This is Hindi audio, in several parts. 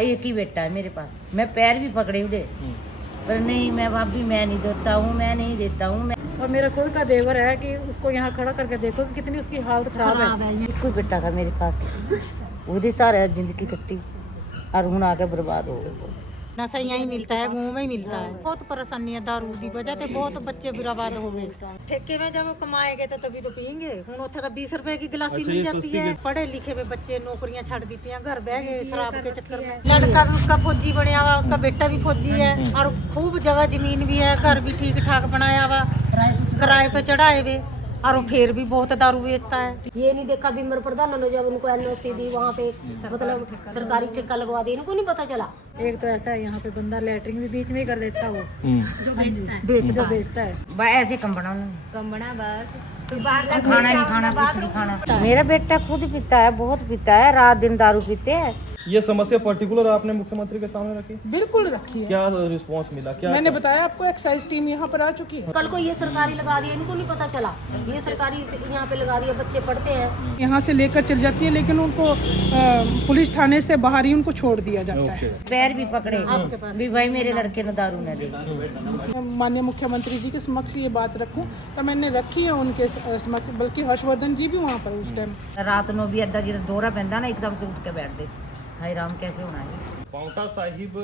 एक ही बेटा है मेरे पास, मैं पैर भी पकड़े उधे पर नहीं, मैं भाभी मैं नहीं देता हूँ, मैं नहीं देता हूँ मैं। और मेरा खुद का देवर है कि उसको यहाँ खड़ा करके देखो कि कितनी उसकी हालत खराब है। एक ही बेटा था मेरे पास, उधे सारे जिंदगी कट्टी और हूं आके बर्बाद हो गए। नशा यही मिलता है, गाँव में ही मिलता है। बहुत परेशानी है दारू की वजह से, बहुत बच्चे बर्बाद हो गए। ठेके में जब कमाएंगे तो तभी तो पियेंगे। हूं उत्थे तो 20 रुपए की गिलासी मिल जाती है। पढ़े लिखे हुए बच्चे नौकरियां छड़ देती हैं, घर बह गए शराब के चक्कर में। लड़का भी उसका फौजी बनया हुआ, उसका बेटा भी फौजी है और खूब जगह जमीन भी है, घर भी ठीक ठाक बनाया हुआ, किराए पे चढ़ाए हुए और फिर भी बहुत दारू बेचता है। ये नहीं देखा बिमर प्रधान ने जब उनको एनओसी दी वहाँ पे मतलब सरकारी ठेका लगवा दिया, इनको नहीं पता चला। एक तो ऐसा है यहाँ पे बंदा लेटरिन भी बीच में ही कर देता है, वो जो बेचता है। ऐसे कम बना कमबना बस खाना नहीं खाना, कुछ नहीं खाना। मेरा बेटा खुद पीता है, बहुत पीता है, रात दिन दारू पीते हैं। ये समस्या पर्टिकुलर आपने मुख्यमंत्री के सामने रखी? बिल्कुल रखी है। क्या रिस्पांस मिला? क्या मैंने बताया आपको, एक्साइज टीम यहाँ पर आ चुकी है। कल को ये सरकारी लगा दिया, इनको नहीं पता चला। ये सरकारी यहाँ पे लगा दिया, बच्चे पढ़ते हैं। यहाँ से लेकर चल जाती है, लेकिन उनको पुलिस थाने से बाहर ही उनको छोड़ दिया जाता है। पैर भी पकड़े भी भाई मेरे लड़के ने दारू न दे। माननीय मुख्यमंत्री जी के समक्ष ये बात रखूं तो मैंने रखी है उनके समक्ष, बल्कि हर्षवर्धन जी भी वहाँ पर उस टाइम। रात नो भी अद्धा जिधर दौरा पैंदा ना एकदम से उठ के बैठ दे, हाय राम कैसे होना है। पांवटा साहिब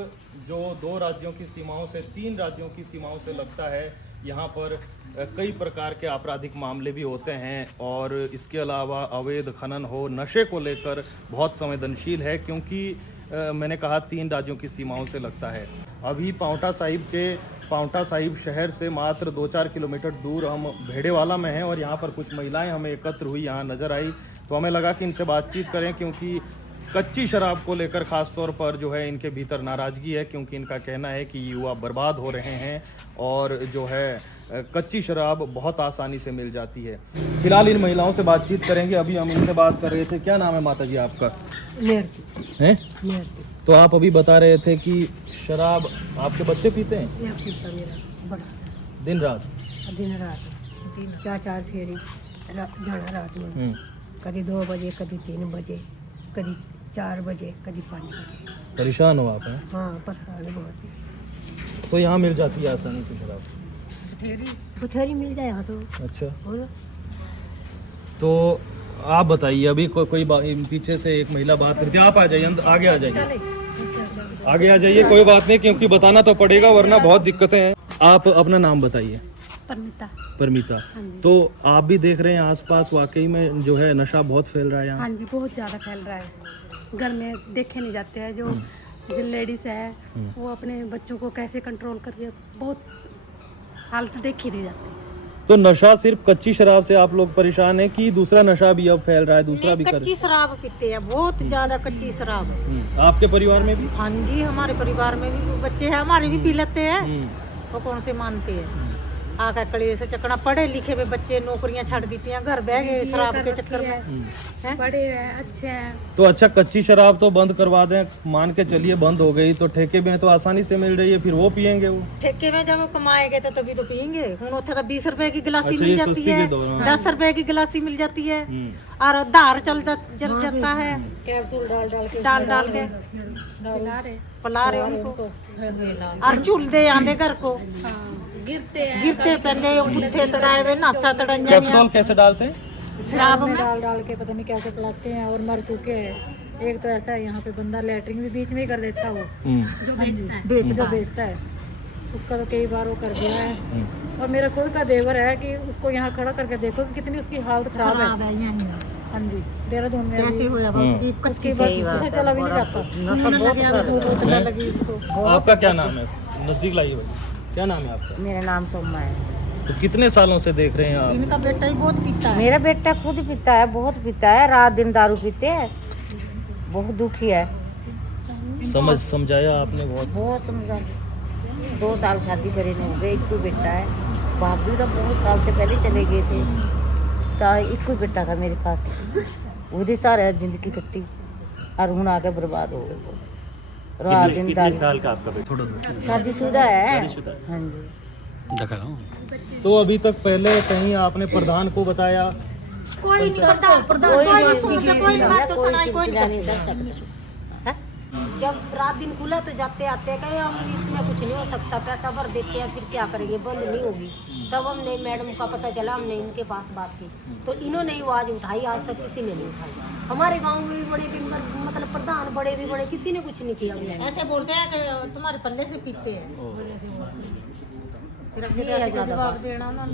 जो 2 राज्यों की सीमाओं से 3 राज्यों की सीमाओं से लगता है, यहाँ पर कई प्रकार के आपराधिक मामले भी होते हैं और इसके अलावा अवैध खनन हो, नशे को लेकर बहुत संवेदनशील है, क्योंकि मैंने कहा 3 राज्यों की सीमाओं से लगता है। अभी पांवटा साहिब शहर से मात्र 2-4 किलोमीटर दूर हम भेड़ेवाला में हैं और यहाँ पर कुछ महिलाएं हमें एकत्र हुई यहाँ नज़र आई, तो हमें लगा कि इनसे बातचीत करें, क्योंकि कच्ची शराब को लेकर ख़ास तौर पर जो है इनके भीतर नाराज़गी है, क्योंकि इनका कहना है कि युवा बर्बाद हो रहे हैं और जो है कच्ची शराब बहुत आसानी से मिल जाती है। फिलहाल इन महिलाओं से बातचीत करेंगे। अभी हम इनसे बात कर रहे थे। क्या नाम है माता जी आपका? हैं? तो आप अभी बता रहे थे कि शराब आपके बच्चे पीते हैं? दिन रात? दिन रात 4 फेरी रात में, कभी 2 बजे, कभी 3 बजे, कभी 4 बजे, कभी 5 बजे। परेशान हो आप? हैं? हाँ परेशान बहुत ही। तो यहाँ मिल जाती है आसानी से शराब? बथेरी मिल जाए यहाँ तो। अच्छा, और तो आप बताइए। अभी कोई पीछे से एक महिला बात करती है, आप आ जाइए, आगे आ जाइए, आगे आ जाइए। कोई बात नहीं, क्योंकि बताना तो पड़ेगा वरना बहुत दिक्कतें हैं। आप अपना नाम बताइए। परमिता। तो आप भी देख रहे हैं आसपास वाकई में जो है नशा बहुत फैल रहा है यहाँ? हाँ जी, बहुत ज़्यादा फैल रहा है। घर में देखे नहीं जाते हैं, जो लेडीज़ है वो अपने बच्चों को कैसे कंट्रोल करके, बहुत हालत देखी नहीं जाती। तो नशा सिर्फ कच्ची शराब से आप लोग परेशान हैं कि दूसरा नशा भी अब फैल रहा है? दूसरा भी कच्ची शराब पीते हैं, बहुत ज्यादा कच्ची शराब। आपके परिवार में भी? हाँ जी, हमारे परिवार में भी बच्चे हैं, हमारे भी पी लेते हैं। वो कौन से मानते हैं? आका कड़े से चकना, पढ़े लिखे हुए बच्चे नौकरियां छड़ देती हैं, घर बह गए शराब के चक्कर में। बड़े हैं, अच्छे हैं। तो अच्छा, कच्ची शराब तो बंद करवा दें, मान के चलिए बंद हो गई, तो ठेके में तो आसानी से मिल रही है, फिर वो पियेंगे? वो ठेके में जब कमाएंगे तो तभी तो पियेंगे। हूं उत्थे तो 20 रुपए की गिलासी मिल जाती है, 10 रुपए की गिलासी मिल जाती है और धार चल जाता है, कैप्सूल डाल के पिला रहे उनको और झूलते आंदे घर को, गिरते पैंदे पुट्ठे तड़ाए हुए, नासा तड़न कैप्सूल कैसे डालते हैं? शराब में डाल के पता नहीं कैसे पिलाते हैं और मर चुके हैं। एक तो ऐसा है यहाँ पे बंदा लेटरिन भी बीच में ही कर देता है, वो जो बेचता है उसका तो कई बार वो कर दिया है। और मेरा खुद का देवर है कि उसको यहाँ खड़ा करके देखो कि कितनी उसकी हालत खराब है। हाँ जी, देहरादून में कैसे हुआ उसकी बस उसे चला भी नहीं जाता। लगी उसको। आपका क्या नाम है? नजदीक लाइए भाई। क्या नाम है आपका? मेरा नाम सोमा है। तो कितने सालों से देख रहे हैं आप? इनका बेटा ही बहुत पीता है। मेरा बेटा खुद पीता है, बहुत पीता है, रात दिन दारू पीते हैं, बहुत दुखी है। समझाया आपने? बहुत समझा। 2 साल शादी करे नहीं हो गए, एक कोई बेटा है। भाभी तो बहुत साल से पहले चले गए थे, तो एक कोई बेटा था मेरे पास, उधे सारे जिंदगी कट्टी और हूं आके बर्बाद हो गए। रात दिन कितने साल का आपका बेटा? शादीशुदा है। हाँ जी। तो अभी तक पहले कहीं आपने प्रधान को बताया? कोई नहीं पता, कोई नहीं सुनते, कोई नहीं बात तो सुनाई, कोई नहीं। जब रात दिन खुला तो जाते आते हैं, कहे हम इसमें कुछ नहीं हो सकता, पैसा भर देते हैं, फिर क्या करेंगे, बंद नहीं होगी। तब हमने मैडम का पता चला, हमने इनके पास बात की तो इन्होंने ही आवाज़ उठाई, आज तक किसी ने नहीं उठाई। हमारे गांव में भी बड़े मेंबर, मतलब प्रधान बड़े भी बड़े, किसी ने कुछ नहीं किया। ऐसे बोलते हैं कि तुम्हारे पल्ले से पीते हैं, फिर अब ये है ज़्यादा जवाब बात। देना ना।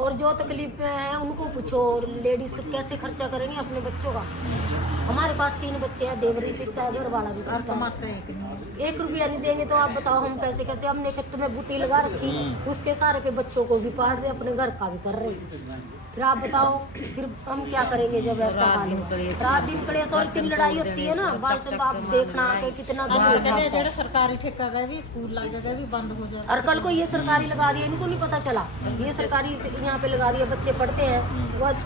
और जो तकलीफ में है उनको पूछो, लेडीज कैसे खर्चा करेंगे अपने बच्चों का। हमारे पास 3 बच्चे हैं, देवरी पिता है, घर वाला भी और करता है। कमाते हैं 1 रुपया नहीं देंगे तो आप बताओ हम कैसे कैसे। हमने खेत में बूटी लगा रखी, उसके सारे पे बच्चों को भी पाल रहे, अपने घर का भी कर रहे। फिर आप बताओ फिर हम क्या करेंगे जब ऐसा हाल है। रात दिन कलेश और 3 लड़ाई होती है ना, बाद में आप देखना कि कितना दुख होता है। ਜਿਹੜੇ ਸਰਕਾਰੀ ਠੇਕਾ ਗਏ ਵੀ ਸਕੂਲ ਲੱਗ ਗਏ भी बंद हो जाए। और कल को ये सरकारी लगा दिया, इनको नहीं पता चला, ये सरकारी यहाँ पे लगा दिया, बच्चे पढ़ते हैं।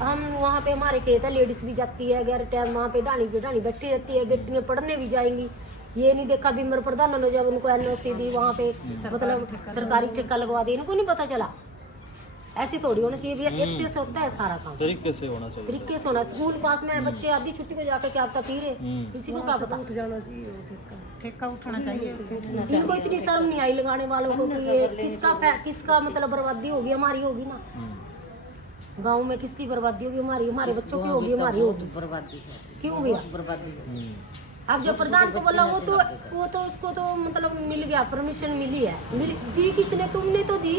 हम वहाँ पे हमारे खेत है, लेडीज भी जाती है 11 टाइम वहाँ पे डानी बैठी रहती है, बेटियाँ पढ़ने भी जाएंगी। ये नहीं देखा बिमर प्रधान ने जब उनको NOC दी, वहाँ पे मतलब सरकारी ठेका लगवा दिया, इनको नहीं पता चला। ऐसी थोड़ी होना चाहिए भैया, एक से होता है सारा काम, तरीके से होना चाहिए। तरीके से होना। स्कूल पास में बच्चे आधी छुट्टी को जाकर क्या पता पी रहे, किसी को क्या पता। ठेका उठाना चाहिए। इनको इतनी शर्म नहीं आई लगाने वालों को कि ये किसका मतलब बर्बादी होगी, हमारी होगी ना। गांव में किसकी बर्बादी होगी, हमारी, हमारे बच्चों की होगी, हमारी होगी बर्बादी क्यों भैया। बर्बादी अब जो प्रधान को बोला वो तो उसको तो मतलब मिल गया, परमिशन मिली है, दी किसने, तुमने तो दी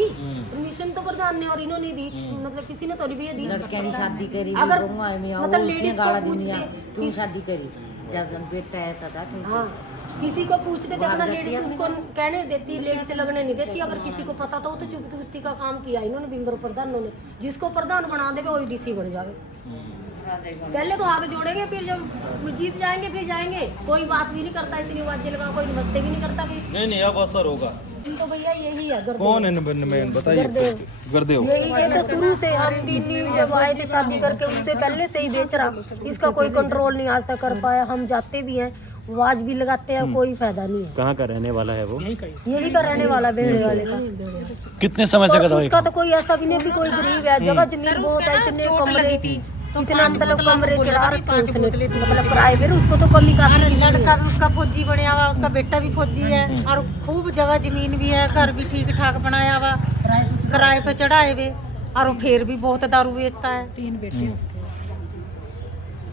परमिशन, तो प्रधान ने और इन्होंने दी, मतलब किसी ने तो नहीं दी। लड़कियां की शादी करी, अगर मतलब मतलब लेडीज को गाला पूछते दुनिया क्यों शादी करी, जब बेटा ऐसा था क्यों। हाँ, किसी को पूछते थे अपना, लेडीज उसको कहने देती, लेडीज से लगने नहीं देती। अगर किसी को पता तो चुपती का काम किया इन्होंने, बिम्बर प्रधान ने। जिसको प्रधान बना देवे वही DC बन जावे। पहले तो हाथ जोड़ेंगे, फिर जब जीत जाएंगे फिर जाएंगे। कोई बात भी नहीं करता, इतनी बातें लगा, कोई नमस्ते भी नहीं करता। नहीं अब असर होगा। तो भैया यही है गुरदेव। कौन है मैन बताइए। गुरदेव ये तो शुरू से हम भी जब आए थे शादी करके, उससे पहले से ही बेच रहा। इसका कोई कंट्रोल नहीं आज तक कर पाया। हम जाते भी हैं, आवाज भी लगाते हैं, कोई फायदा नहीं है। कहाँ का रहने वाला है वो? यही का रहने वाला, बेड़े वाले का। कितने समय से कर रहा है? उसका तो कोई ऐसा भी नहीं कि कोई गरीब है, जगह जमीन बहुत है, इतने कमरे, इतना मतलब कमरे चढ़ा रखे उसने, मतलब प्राइवेट। उसको तो कमी का लड़का भी उसका फौजी बनया हुआ, उसका बेटा भी फौजी है, और खूब जगह जमीन भी है, घर भी ठीक ठाक बनाया हुआ, किराए पे चढ़ाए हुए, और फिर भी बहुत दारू बेचता है। 3 बेटे उसके।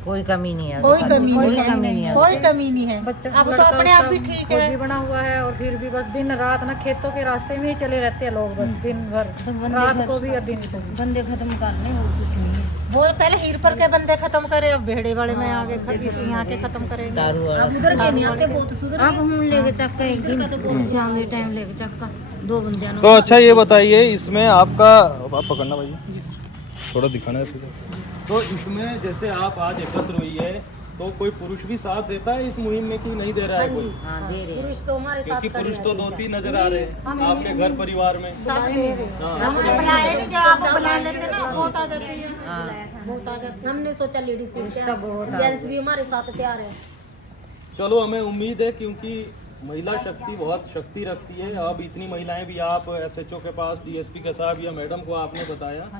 कोई कमी नहीं है, कोई कमी नहीं नहीं है, है। कोई कमी नहीं है। बच्चा अब तो लड़का अपने आप भी सब ठीक है। फौजी बना हुआ है, और फिर भी बस दिन रात ना खेतों के रास्ते में ही चले रहते हैं लोग, बस दिन भर, रात को भी और दिन को भी। बंदे खत्म करने और कुछ नहीं है। वो पहले हीरपर के बंदे खत्म करे, अब बेहड़े वाले में आगे यहाँ के खत्म करेंगे। दारू वाला उधर के नहीं आते, बहुत सुधर। अब हम लेके चक्का एक दिन तो बहुत शाम में टाइम लेके चक्का 2 बंदे। तो अच्छा ये बताइए, इसमें आपका आप पकड़ना भाई, थोड़ा दिखाना है सीधे। तो इसमें जैसे आप आज एकत्र हुई है, तो कोई पुरुष भी साथ देता है इस मुहिम में कि नहीं दे रहा है कोई? हाँ दे रहे हैं। पुरुष तो हमारे साथ क्योंकि पुरुष तो 2-3 नजर आ रहे हैं आपके घर परिवार में। सब दे रहे, हम बुलाए नहीं, जो आप बुला लेते ना बहुत आ जाती है, बहुत आ जाती है। हमने सोचा लेडीज जेंट्स भी हमारे साथ तैयार है। चलो हमें उम्मीद है, क्योंकि महिला शक्ति बहुत शक्ति रखती है। अब इतनी महिलाएं भी आप SHO के पास, DSP के साहब या मैडम को आपने बताया,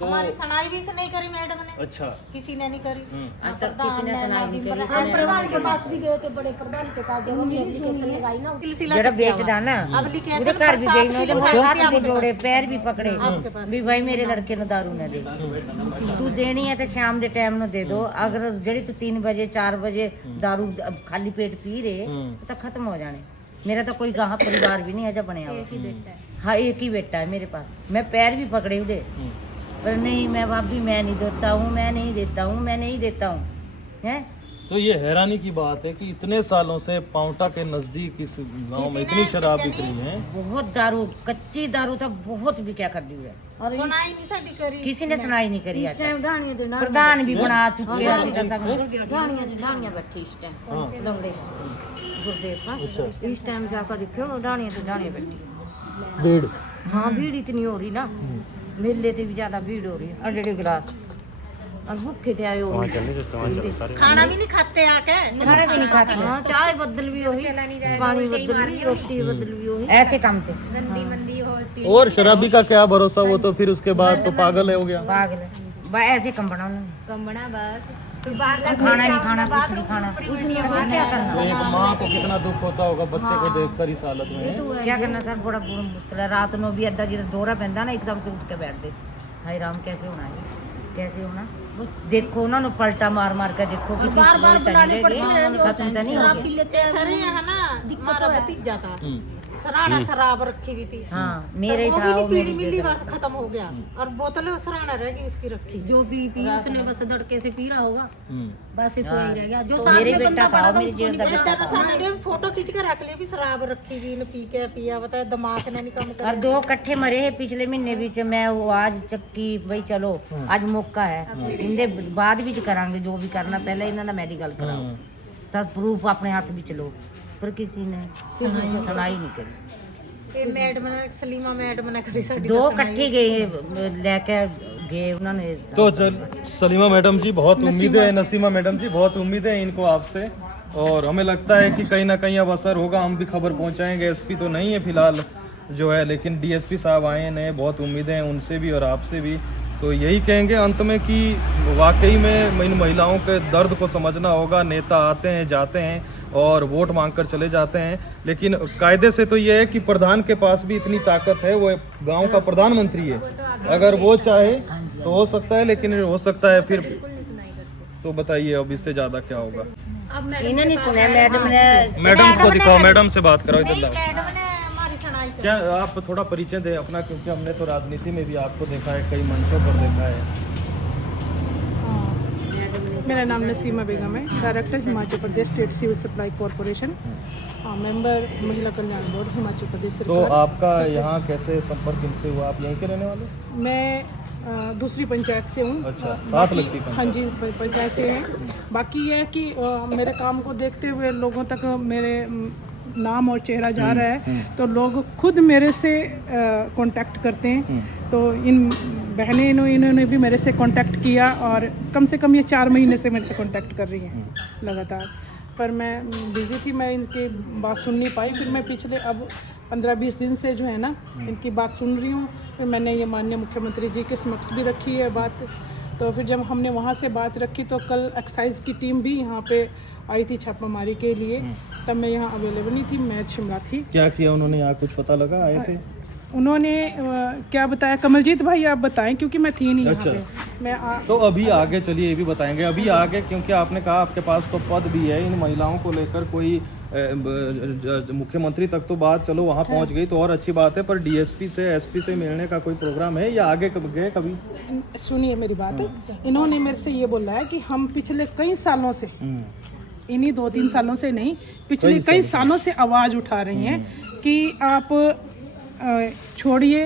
तो हमारी सुनाई भी से नहीं करी मैडम ने, अच्छा किसी ने नहीं करी। आज तक किसी ने सुनाई नहीं करी। हम प्रधान के पास भी गए थे, बड़े प्रधान के पास, जब हमने एप्लीकेशन लगाई ना, जरा बेचदा ना, उधर घर भी गई मैं, हाथ भी जोड़े, पैर भी पकड़े भी भाई मेरे लड़के ਨੂੰ दारू ना दे, तू देनी है तो शाम के टाइम ਨੂੰ दे दो। अगर जेडी तू 3 बजे 4 बजे दारू खाली पेट पी रहे तो खत्म हो जाने। मेरा तो कोई गाह परिवार भी नहीं है जब बनया हुआ। हाँ एक ही बेटा है मेरे पास। मैं पैर भी पकड़े उधे, पर नहीं मैं भाभी मैं नहीं देता हूँ, मैं नहीं देता हूँ, मैं नहीं देता हूँ है। तो ये हैरानी की बात है कि इतने सालों से पांवटा के नजदीक इस गांव में इतनी शराब बिक रही है। बहुत दारू, कच्ची दारू तो बहुत भी क्या कर दी है, और सुनाई नहीं साडी करी, किसी ने सुनाई नहीं करी। प्रधान भी बना चुके हैं सीधा सब। ढाणियां बैठी इस टाइम लंगड़े गुरदेव का, इस टाइम जाकर देखो ढाणियां बैठी भीड़। हाँ भीड़ इतनी हो रही ना, मेले से भी ज्यादा भीड़ हो रही है। 1.5 गिलास और भूखे थे आए हो, खाना भी नहीं खाते आके, खाना भी नहीं खाते। हाँ चाय बदल भी होगी, पानी बदल भी, रोटी बदल भी होगी, ऐसे काम थे। और शराबी का क्या भरोसा, वो तो फिर उसके बाद तो पागल है हो गया। पागल है। ऐसे कम बनाओ कम बना बस खाना नहीं खाना, कुछ नहीं खाना, क्या करना? तो एक माँ को कितना दुख होता होगा बच्चे को देखकर इस हालत में। क्या करना सर, बड़ा बुरा मुश्किल है। रात में भी अद्धा जिधर दौरा पैंदा ना एकदम से उठ के बैठ दे, हाय राम कैसे होना है, कैसे होना। देखो ना नु पलटा मार मार के देखो कि बार बार बुलानी पड़ती है, जो खत्म तो नहीं शराब होगी। पी लेते हैं। सर यहाँ ना हमारा भतीजा था, सराहना शराब रखी हुई थी। हाँ मेरे ही वो था, भी नहीं वो पीड़ी मेरी मिली, जगह। बस खत्म हो गया और बोतल सराहना रह गई उसकी रखी। जो पी उसने बस धड़के से पी रहा होगा, बस इस वही रह गया। जो मेरे साथ में बेटा बंदा था, पड़ा था मेरी उसको जेठ नहीं का पता बेटा था। सामने ने फोटो खींच के रख लिया भी शराब रखी हुई, पी के पिया, बताया दिमाग ने नहीं काम और कर। 2 इकट्ठे मरे हैं पिछले महीने बीच में। वो आज चक्की भाई चलो आज मौका है, इनके बाद भी करांगे जो भी करना, पहले इन्होंने मेडिकल कराओ तब प्रूफ अपने हाथ भी चलो, पर किसी ने सुनाई नहीं करी। ये मैडम ने, सलीमा मैडम ने करी साडी 2 इकट्ठे गए लेके गए उन्होंने। तो सलीमा मैडम जी बहुत उम्मीदें है, नसीमा मैडम जी बहुत उम्मीदें हैं इनको आपसे, और हमें लगता है कि कहीं ना कहीं अब असर होगा। हम भी खबर पहुंचाएंगे, एसपी तो नहीं है फिलहाल जो है, लेकिन डीएसपी साहब आए हैं, बहुत उम्मीदें हैं उनसे भी और आपसे भी। तो यही कहेंगे अंत में कि वाकई में इन महिलाओं के दर्द को समझना होगा। नेता आते हैं जाते हैं और वोट मांगकर चले जाते हैं, लेकिन कायदे से तो ये है कि प्रधान के पास भी इतनी ताकत है, वो गांव का प्रधानमंत्री है, अगर वो चाहे तो हो सकता है, लेकिन हो सकता है फिर तो बताइए अब इससे ज़्यादा क्या होगा। इन्होंने नहीं सुना, मैडम ने। मैडम को दिखाओ, मैडम से बात कराओ, इधर लाओ। मैडम ने हमारी सुनाई क्या आप थोड़ा परिचय दें अपना, क्योंकि हमने तो राजनीति में भी आपको देखा है, कई मंचों पर देखा है। मेरा नाम नसीमा बेगम है, director Himachal Pradesh state civil supply corporation, member Mahila Kalyan board Himachal Pradesh तो सरकार। आपका यहाँ कैसे संपर्क इनसे हुआ, आप यहीं के रहने वाले? मैं दूसरी पंचायत से हूँ। अच्छा, साथ लगती पंचायत? हाँ जी, पंचायत से हैं। बाकी ये है कि मेरे काम को देखते हुए लोगों तक मेरे नाम और चेहरा जा रहा है, तो लोग खुद मेरे से कांटेक्ट करते हैं। तो इन बहनें इन्होंने भी मेरे से कांटेक्ट किया और कम से कम ये 4 महीने से मेरे से कांटेक्ट कर रही हैं लगातार। पर मैं बिजी थी, मैं इनकी बात सुन नहीं पाई। फिर मैं पिछले अब 15-20 दिन से जो है ना इनकी बात सुन रही हूँ। फिर मैंने ये माननीय मुख्यमंत्री जी के समक्ष भी रखी है बात। तो फिर जब हमने वहाँ से बात रखी तो कल एक्साइज की टीम भी यहाँ पे आई थी छापामारी के लिए, तब मैं यहाँ अवेलेबल नहीं थी, मैं शिमला थी। क्या किया उन्होंने, यहाँ कुछ पता लगा, आए थे? उन्होंने क्या बताया, कमलजीत भाई आप बताएं, क्योंकि मैं थी नहीं यहाँ अच्छा। पे। तो अभी आगे चलिए, ये भी बताएंगे अभी आगे, क्योंकि आपने कहा आपके पास तो पद भी है, इन महिलाओं को लेकर कोई मुख्यमंत्री तक तो बात चलो वहाँ पहुँच गई तो और अच्छी बात है, पर डीएसपी से एसपी से मिलने का कोई प्रोग्राम है या आगे कब गए कभी? सुनिए मेरी बात, इन्होंने मेरे से ये बोला है कि हम पिछले कई सालों से, इन्हीं 2-3 सालों से नहीं, पिछले कई सालों से आवाज़ उठा रही हैं कि आप छोड़िए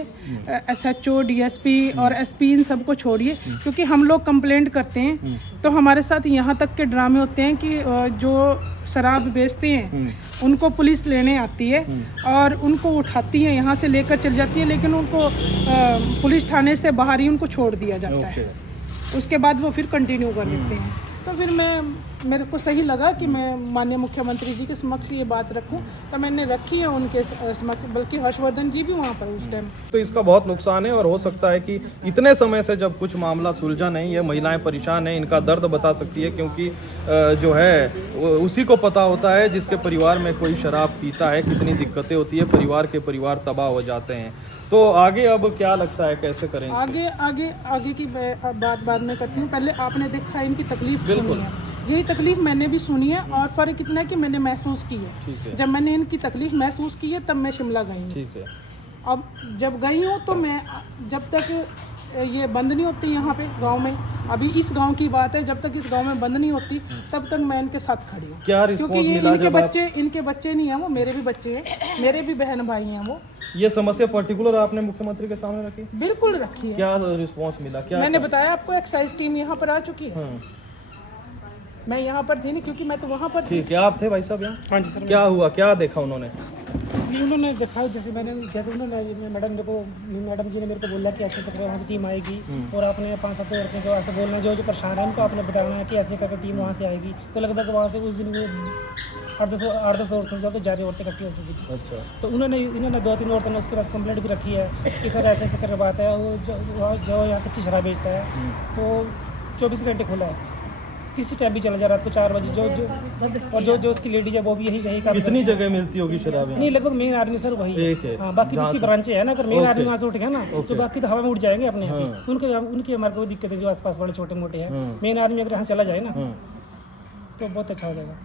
एसएचओ, डीएसपी और एसपी, इन सबको छोड़िए, क्योंकि हम लोग कंप्लेंट करते हैं तो हमारे साथ यहाँ तक के ड्रामे होते हैं कि जो शराब बेचते हैं उनको पुलिस लेने आती है और उनको उठाती है, यहाँ से लेकर चली जाती है, लेकिन उनको पुलिस थाने से बाहर ही उनको छोड़ दिया जाता है। उसके बाद वो फिर कंटिन्यू कर देते हैं। तो फिर मेरे को सही लगा कि मैं माननीय मुख्यमंत्री जी के समक्ष ये बात रखूं, तो मैंने रखी है उनके समक्ष, बल्कि हर्षवर्धन जी भी वहाँ पर उस टाइम। तो इसका बहुत नुकसान है और हो सकता है कि इतने समय से जब कुछ मामला सुलझा नहीं है, महिलाएं परेशान हैं, इनका दर्द बता सकती है, क्योंकि जो है उसी को पता होता है जिसके परिवार में कोई शराब पीता है, कितनी दिक्कतें होती है, परिवार तबाह हो जाते हैं। तो आगे अब क्या लगता है, कैसे करें इसके? आगे की बात बाद में करती हूँ। पहले आपने देखा है इनकी तकलीफ बिल्कुल, सुनी है, यही तकलीफ मैंने भी सुनी है और फ़र्क इतना है कि मैंने महसूस की है। जब मैंने इनकी तकलीफ महसूस की है तब मैं शिमला गई हूँ। ठीक है। अब जब गई हूँ तो मैं, जब तक ये बंद नहीं होती यहाँ पे गांव में, अभी इस गांव की बात है, जब तक इस गांव में बंद नहीं होती तब तक मैं इनके साथ खड़ी हूँ। क्या क्योंकि ये इनके बच्चे नहीं हैं, वो मेरे भी बच्चे हैं, मेरे भी बहन भाई हैं। वो ये समस्या पर्टिकुलर आपने मुख्यमंत्री के सामने रखी? बिल्कुल रखी है। क्या रिस्पॉन्स मिला? क्या मैंने बताया आपको, एक्साइज टीम यहाँ पर आ चुकी है। मैं यहाँ पर थी नहीं, क्योंकि मैं तो वहाँ पर थी। क्या आप थे भाई साहब यहाँ? हाँ जी सर। क्या हुआ, क्या देखा उन्होंने? उन्होंने देखा जैसे उन्होंने मैडम जी ने मेरे को बोला कि ऐसे वहाँ से टीम आएगी और आपने 5-7 औरतों को ऐसे बोलना जो परेशान है उनको आपने बताना है कि ऐसे करके टीम वहाँ से आएगी। तो लगभग वहाँ से उस दिन 8-10 औरतों से ज़्यादा जारी औरतें इकट्ठी हो चुकी थी। अच्छा। तो इन्होंने 2-3 औरतों ने उसके पास कंप्लेंट भी रखी है कि सर ऐसे करके बात है, वो जो यहाँ कच्ची शराब बेचता है तो 24 घंटे खुला है। किसी टाइम भी चला जाए, रात को 4 बजे और जो उसकी लेडीज है वो भी यही काम कितनी जगह मिलती होगी शराब यहाँ? नहीं, लगभग मेन आदमी सर वही एक है। हाँ, बाकी जिसकी ब्रांचें है ना, अगर मेन आदमी वहाँ से उठ गया ना तो ओके। बाकी तो हवा में उड़ जाएंगे अपने आप ही। उनकी हमारे को दिक्कत है जो आसपास वाले छोटे मोटे हैं। मेन आदमी अगर यहाँ चला जाए ना तो बहुत अच्छा हो जाएगा।